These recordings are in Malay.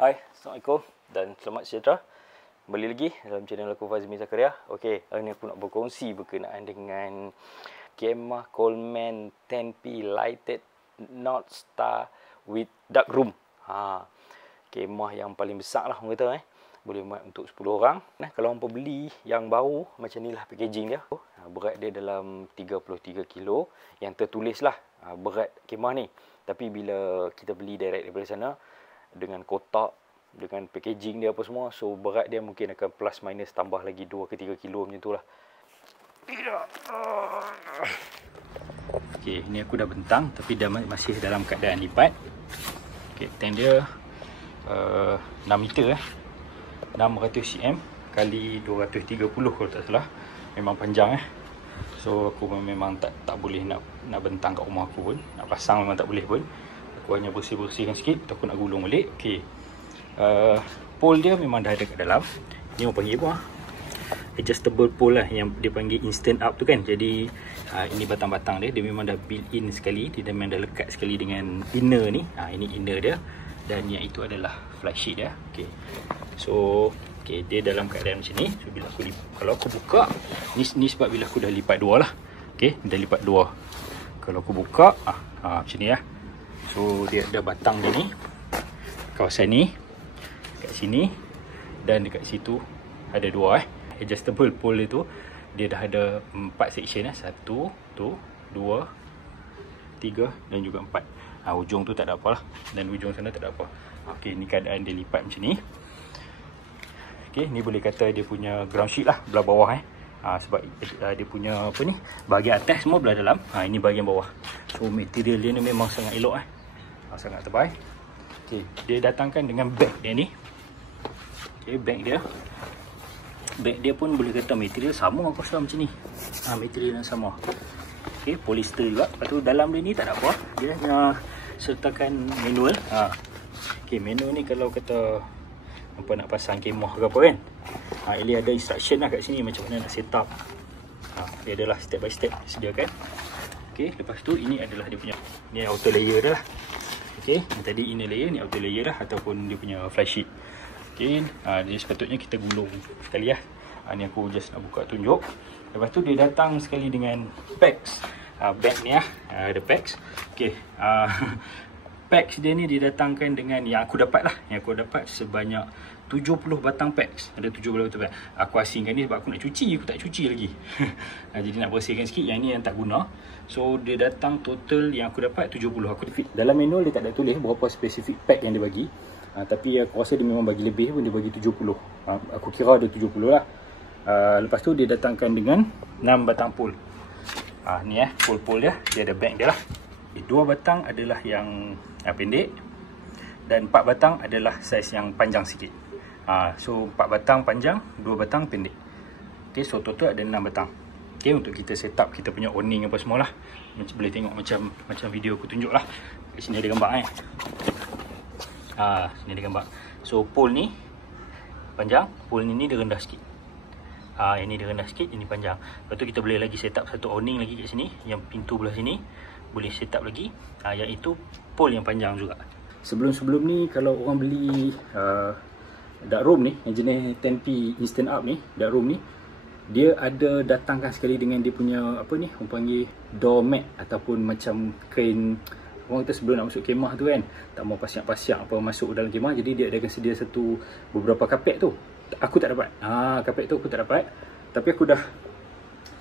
Hai, Assalamualaikum dan selamat sejahtera. Kembali lagi dalam channel aku Fazmi Zakaria. Okey, hari ni aku nak berkongsi berkenaan dengan kemah Coleman 10P Lighted North Star with Dark Room. Kemah yang paling besar lah orang kata Boleh muat untuk 10 orang. Kalau orang beli yang baru macam ni lah packaging dia. Berat dia dalam 33 kilo yang tertulis lah berat kemah ni. Tapi bila kita beli direct daripada sana dengan kotak, dengan packaging dia apa semua, so berat dia mungkin akan plus minus tambah lagi 2 ke 3 kilo macam tu lah. Okey, ni aku dah bentang tapi dah masih dalam keadaan lipat. Okey, tank dia 6 meter 600 cm kali 230 kalau tak salah. Memang panjang So aku memang tak boleh nak bentang kat rumah aku pun. Nak pasang memang tak boleh pun. Aku hanya bersih-bersihkan sikit, takut nak gulung balik. Okey. Pole dia memang dah ada kat dalam. Ni orang panggil apa? Adjustable pole lah, yang dia panggil instant up tu kan. Jadi ini batang-batang dia memang dah built in sekali. Dia memang dah lekat sekali dengan inner ni. Ini inner dia. Dan yang itu adalah fly sheet dia. Okey. So dia dalam keadaan macam ni. So bila kalau aku buka, ni sebab bila aku dah lipat dua lah. Okey, dah lipat dua. Kalau aku buka macam ni lah. So dia ada batang dia ni, kawasan ni, kat sini dan dekat situ ada dua adjustable pole itu. Dia dah ada 4 section 1, 2, 3 dan juga 4. Ujung tu tak ada apa lah, dan ujung sana tak ada apa. Okey, ni keadaan dia lipat macam ni. Okey, ni boleh kata dia punya ground sheet lah, belah bawah sebab dia punya apa ni, bahagian atas semua belah dalam, ini bahagian bawah. So material dia ni memang sangat elok sangat tebal. Okey, dia datangkan dengan bag dia ni. Okey, bag dia pun boleh kata material sama aku rasa macam ni. Material yang sama. Okey, polyester juga. Lepas tu dalam dia ni tak ada apa. Dia nak sertakan manual. Okey, manual ni kalau kata apa nak pasang kemah ke apa kan. Ini ada instruction lah kat sini macam mana nak set up. Dia adalah step by step disediakan. Okey, lepas tu ini adalah dia punya, ni outer layer dia lah. Okey, tadi inner layer, ni outer layer lah, ataupun dia punya fly sheet. Okey, dia sepatutnya kita gulung sekali lah. Ni aku just nak buka tunjuk. Lepas tu dia datang sekali dengan packs. Bag ni ada packs. Okey, packs dia ni didatangkan dengan yang aku dapat lah. Yang aku dapat sebanyak 70 batang packs. Ada 70 batang packs. Aku asingkan ni sebab aku nak cuci, aku tak cuci lagi. Jadi nak bersihkan sikit. Yang ni yang tak guna. So dia datang total yang aku dapat 70. Aku dalam manual dia tak ada tulis berapa spesifik pack yang dia bagi. Tapi aku rasa dia memang bagi lebih pun, dia bagi 70. Aku kira ada 70 lah. Lepas tu dia datangkan dengan 6 batang pole. Ni pole-pole dia. Dia ada bag dia lah. 2 batang adalah yang pendek dan 4 batang adalah saiz yang panjang sikit. So 4 batang panjang, 2 batang pendek. Okey, so total ada 6 batang. Okey, untuk kita set up kita punya awning apa semua lah. Macam boleh tengok macam video aku tunjuk lah. Di sini ada gambar sini ada gambar. So pole ni panjang, pole ni dia rendah sikit. Ini dia rendah sikit, ini panjang. Lepas tu kita boleh lagi set up satu awning lagi kat sini, yang pintu belah sini boleh set up lagi, yang itu pole yang panjang juga. Sebelum ni kalau orang beli dark room ni, yang jenis 10P instant up ni, dark room ni, dia ada datangkan sekali dengan dia punya apa ni, orang panggil door mat ataupun macam kain. Orang kata sebelum nak masuk kemah tu kan, tak mau pasiak-pasiak apa masuk dalam kemah, jadi dia akan sedia beberapa kapet tu. Aku tak dapat. Kapet tu aku tak dapat. Tapi aku dah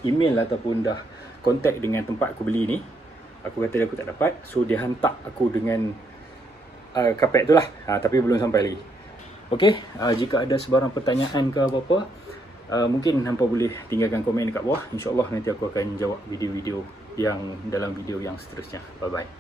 email ataupun dah contact dengan tempat aku beli ni. Aku kata aku tak dapat. So dia hantar aku dengan kapet tu lah. Tapi belum sampai lagi. Okey, jika ada sebarang pertanyaan ke apa-apa, mungkin hampa boleh tinggalkan komen dekat bawah. InsyaAllah nanti aku akan jawab video-video yang dalam video yang seterusnya. Bye-bye.